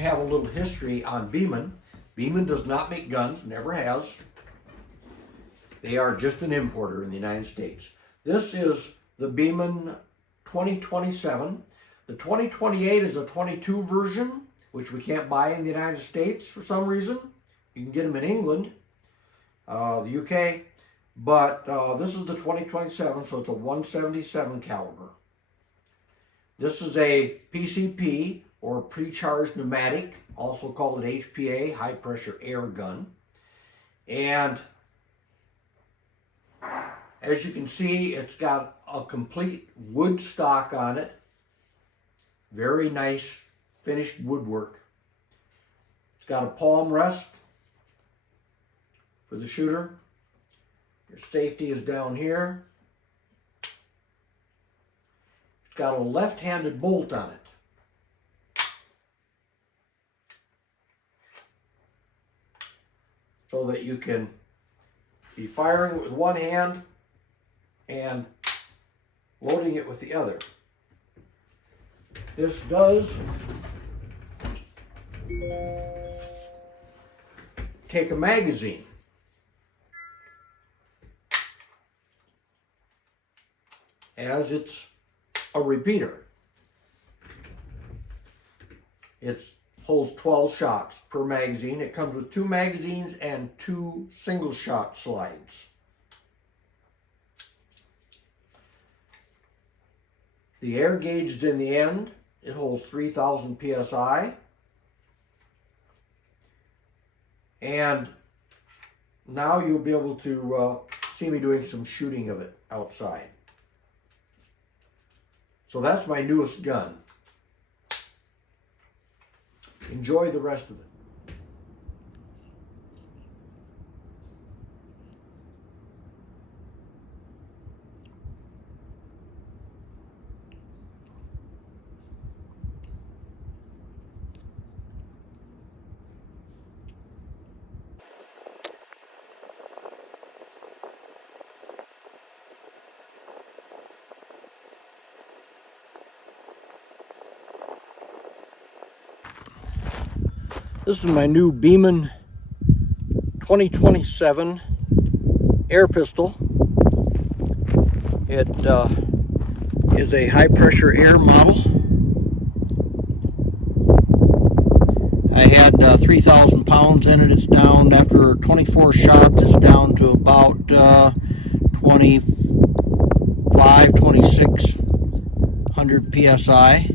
to have a little history on Beeman. Beeman does not make guns, never has. They are just an importer in the United States. This is the Beeman 2027. The 2028 is a 22 version, which we can't buy in the United States for some reason. You can get them in England, the UK, but this is the 2027, so it's a 177 caliber. This is a PCP, or pre-charged pneumatic, also called an HPA, high pressure air gun. And as you can see, it's got a complete wood stock on it. Very nice finished woodwork. It's got a palm rest for the shooter. Your safety is down here. It's got a left-handed bolt on it. So that you can be firing it with one hand and loading it with the other. This does take a magazine. As it's a repeater. It holds 12 shots per magazine. It comes with 2 magazines and 2 single shot slides. The air gauge is in the end. It holds 3,000 psi. And now you'll be able to see me doing some shooting of it outside. So that's my newest gun. Enjoy the rest of it. This is my new Beeman 2027 air pistol. It is a high pressure air model. I had 3,000 pounds in it. It's down, after 24 shots, it's down to about 2,600 psi.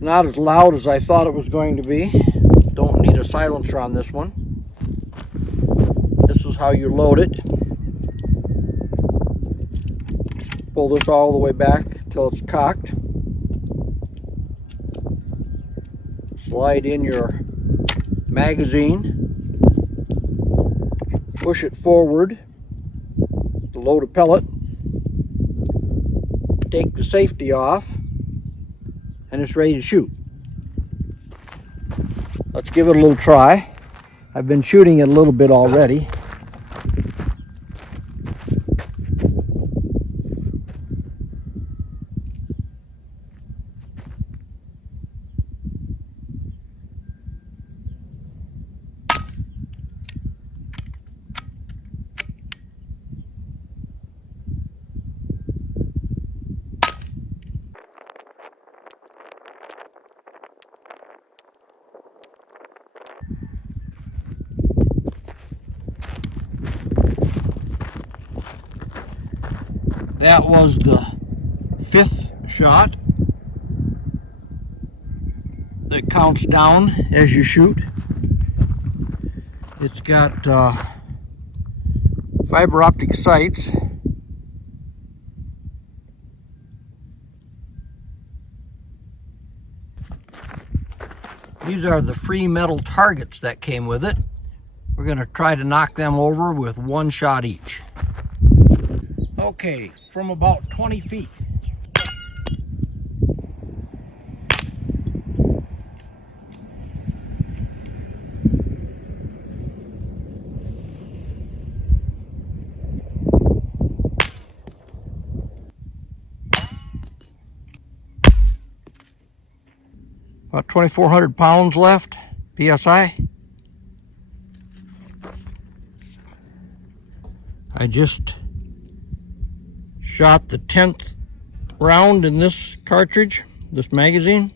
Not as loud as I thought it was going to be. Don't need a silencer on this one. This is how you load it. Pull this all the way back until it's cocked. Slide in your magazine. Push it forward to load a pellet. Take the safety off. And it's ready to shoot. Let's give it a little try. I've been shooting it a little bit already. That was the 5th shot. It counts down as you shoot. It's got fiber optic sights. These are the free metal targets that came with it. We're going to try to knock them over with 1 shot each. Okay, from about 20 feet. About 2,400 pounds left, PSI. I just shot the 10th round in this cartridge, this magazine.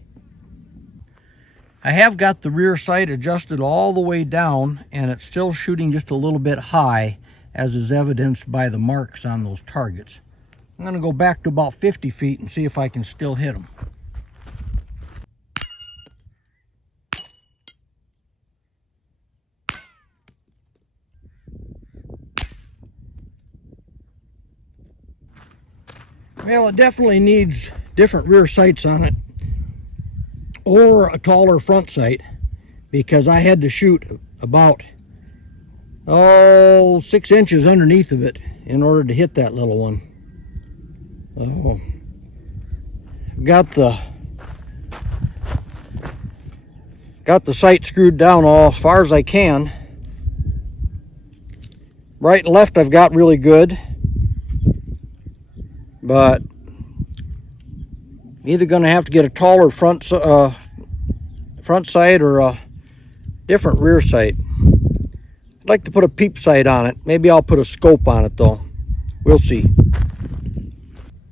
I have got the rear sight adjusted all the way down, and it's still shooting just a little bit high, as is evidenced by the marks on those targets. I'm going to go back to about 50 feet and see if I can still hit them. Well, it definitely needs different rear sights on it, or a taller front sight, because I had to shoot about 6 inches underneath of it in order to hit that little one. So got the sight screwed down all as far as I can. Right and left I've got really good, but I'm either going to have to get a taller front sight or a different rear sight. I'd like to put a peep sight on it. Maybe I'll put a scope on it though. We'll see.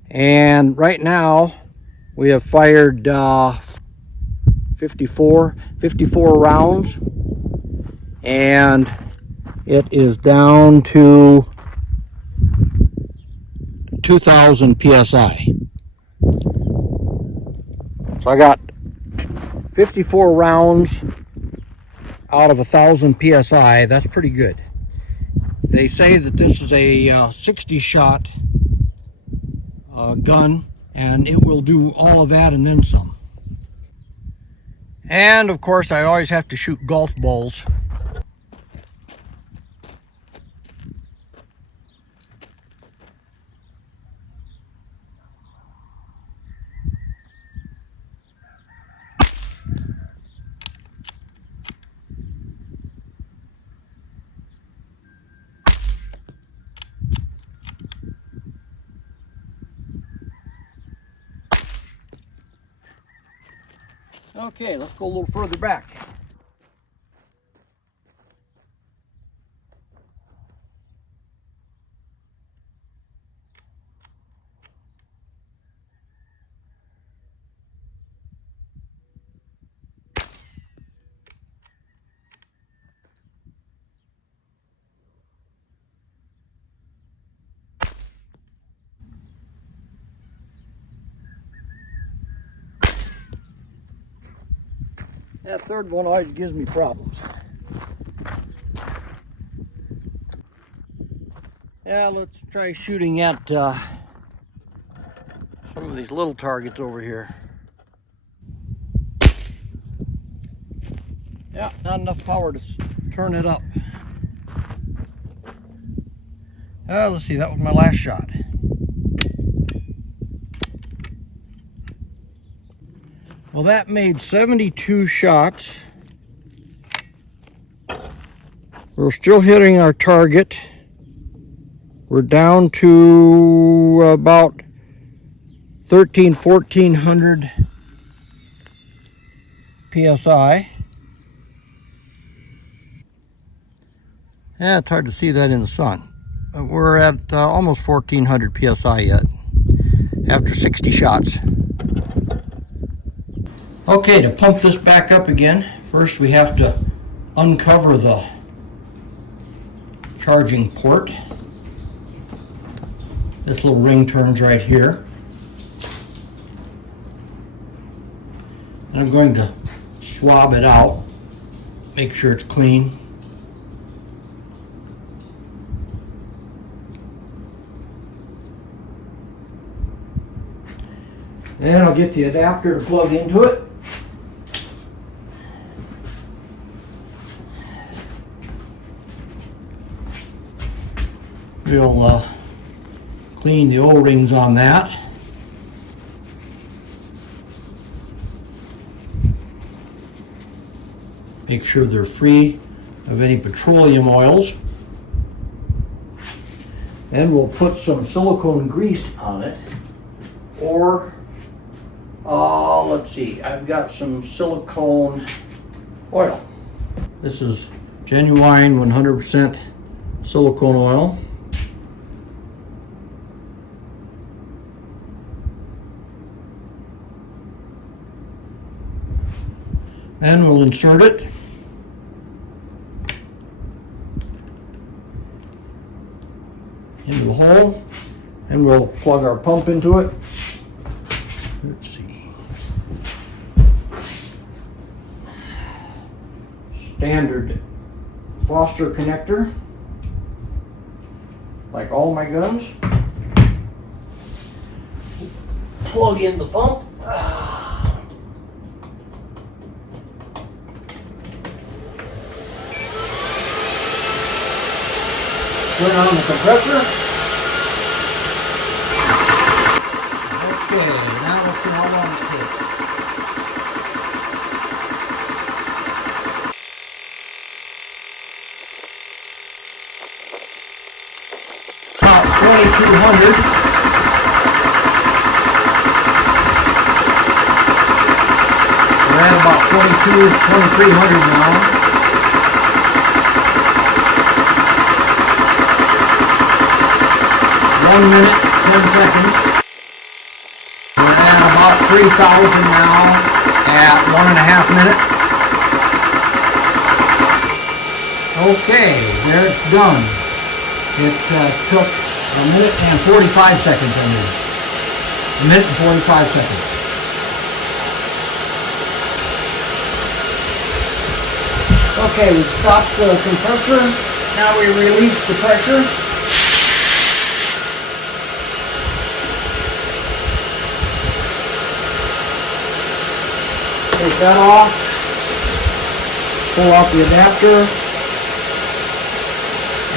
And right now we have fired 54 rounds, and it is down to 2,000 psi. So I got 54 rounds out of 1,000 psi. That's pretty good. They say that this is a 60 shot gun, and it will do all of that and then some. And of course I always have to shoot golf balls. Okay, let's go a little further back. That third one always gives me problems. Yeah, let's try shooting at some of these little targets over here. Yeah, not enough power to turn it up. Let's see, that was my last shot. Well, that made 72 shots. We're still hitting our target. We're down to about 1,400 psi. Yeah, it's hard to see that in the sun. But we're at almost 1,400 psi yet, after 60 shots. Okay, to pump this back up again, first we have to uncover the charging port. This little ring turns right here. And I'm going to swab it out, make sure it's clean. Then I'll get the adapter to plug into it. We'll clean the O-rings on that. Make sure they're free of any petroleum oils. Then we'll put some silicone grease on it, or Let's see, I've got some silicone oil. This is genuine 100% silicone oil. Then we'll insert it. Into the hole, and we'll plug our pump into it. Let's see. Standard Foster connector, like all my guns. Plug in the pump. Turn on the compressor. Okay, now let's see how long it takes. About 2200. We're at about 2300 now. 1 minute, 10 seconds. We're at about 3,000 now at 1.5 minutes. Okay, there it's done. It took 1 minute and 45 seconds, I mean. 1 minute and 45 seconds. Okay, we stopped the compressor. Now we release the pressure. Take that off, pull out the adapter,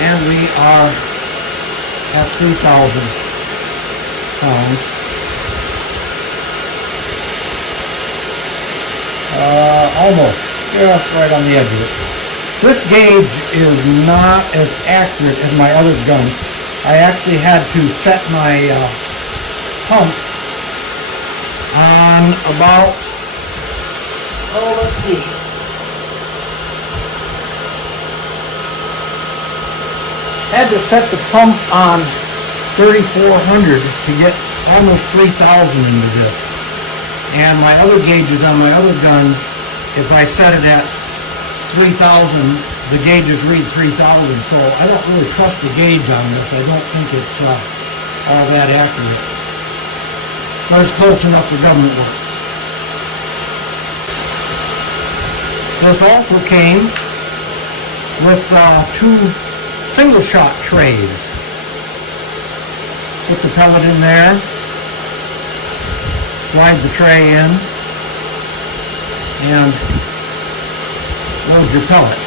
and we are at 3,000 pounds. Almost, just right on the edge of it. This gauge is not as accurate as my other guns. I actually had to set my pump on about, let's see. Had to set the pump on 3,400 to get almost 3,000 into this. And my other gauges on my other guns, if I set it at 3,000, the gauges read 3,000. So I don't really trust the gauge on this. I don't think it's all that accurate. But it's close enough for government work. This also came with 2 single shot trays. Put the pellet in there, slide the tray in, and load your pellet.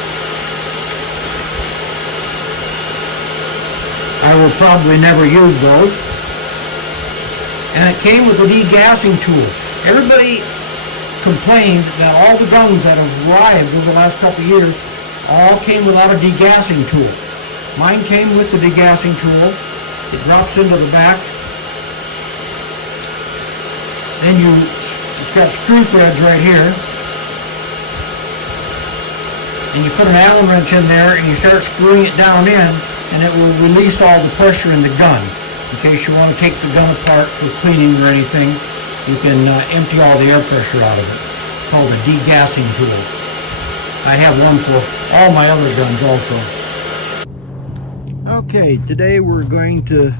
I will probably never use those. And it came with a degassing tool. Everybody complained that all the guns that have arrived over the last couple of years all came without a degassing tool. Mine came with the degassing tool. It drops into the back. Then it's got screw threads right here. And you put an Allen wrench in there and you start screwing it down in, and it will release all the pressure in the gun. In case you want to take the gun apart for cleaning or anything, you can empty all the air pressure out of it. It's called a degassing tool. I have one for all my other guns also. Okay, today we're going to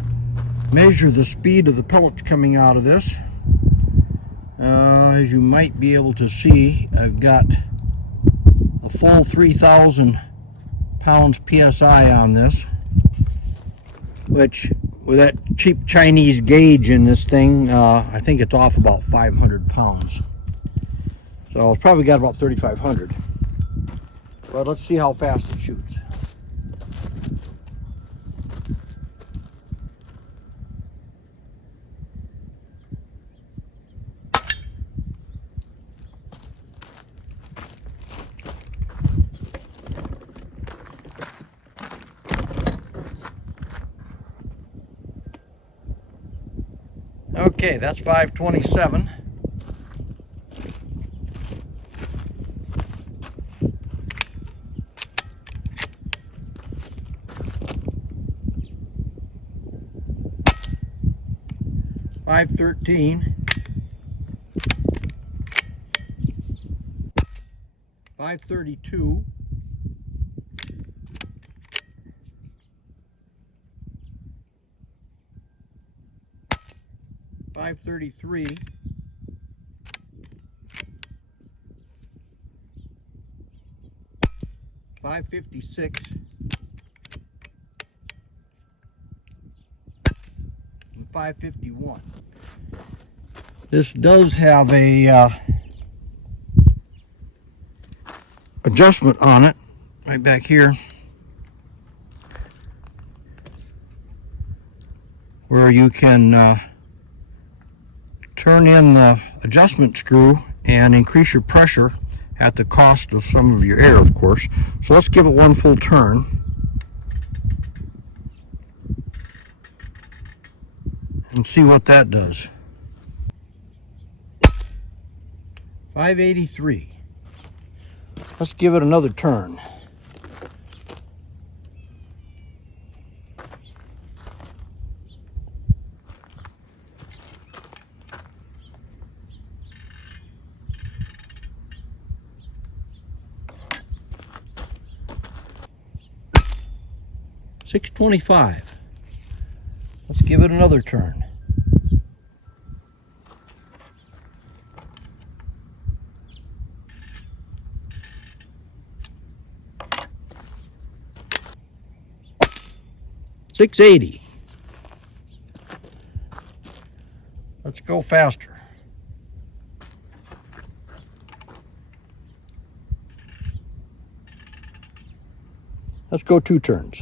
measure the speed of the pellets coming out of this. As you might be able to see, I've got a full 3,000 pounds PSI on this, which with that cheap Chinese gauge in this thing, I think it's off about 500 pounds. So it's probably got about 3,500. But let's see how fast it shoots. Okay, that's 527. 513, 532, 533, 556, and 551. This does have a adjustment on it right back here where you can turn in the adjustment screw and increase your pressure at the cost of some of your air, of course. So let's give it one full turn. And see what that does. 583. Let's give it another turn. $6.25. Let's give it another turn. $6.80. Let's go faster. Let's go 2 turns.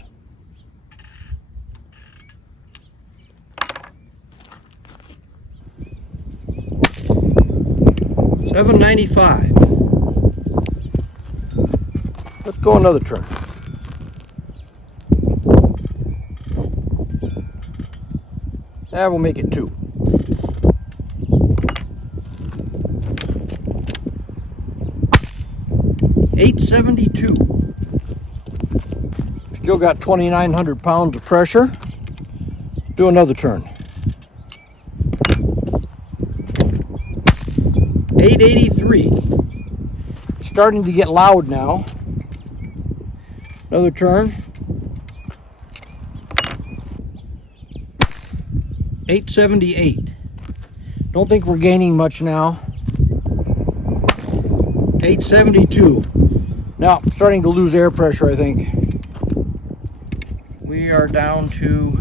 $7.95. Let's go another turn. That will make it 2. $8.72. Still got 2,900 pounds of pressure. Do another turn. $8.83. It's starting to get loud now. Another turn. $8.78. Don't think we're gaining much now. $8.72. Now, I'm starting to lose air pressure, I think. We are down to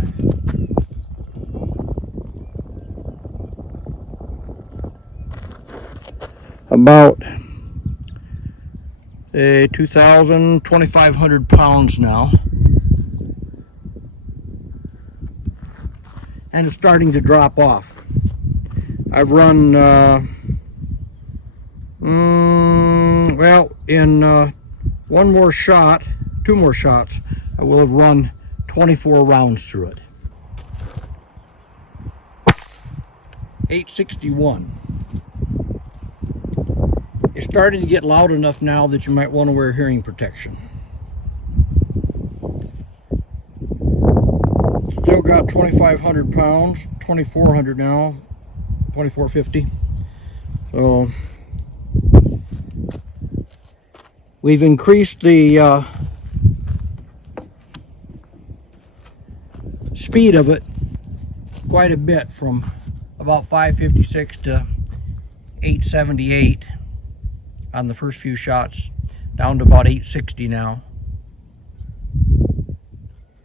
about 2,500 pounds now. And it's starting to drop off. I've run, well, in 2 more shots, I will have run 24 rounds through it. 861. It's starting to get loud enough now that you might want to wear hearing protection. Still got 2,500 pounds, 2,400 now, 2,450. So we've increased the speed of it quite a bit from about 556 to 878 on the first few shots, down to about 860 now.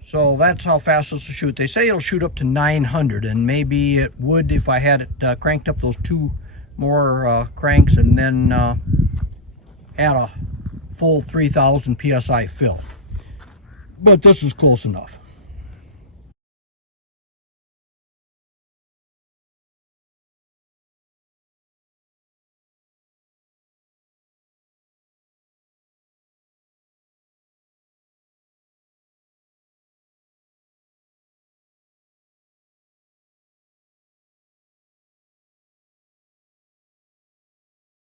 So that's how fast this will shoot. They say it'll shoot up to 900, and maybe it would if I had it cranked up those 2 more cranks and then had a full 3,000 psi fill. But this is close enough.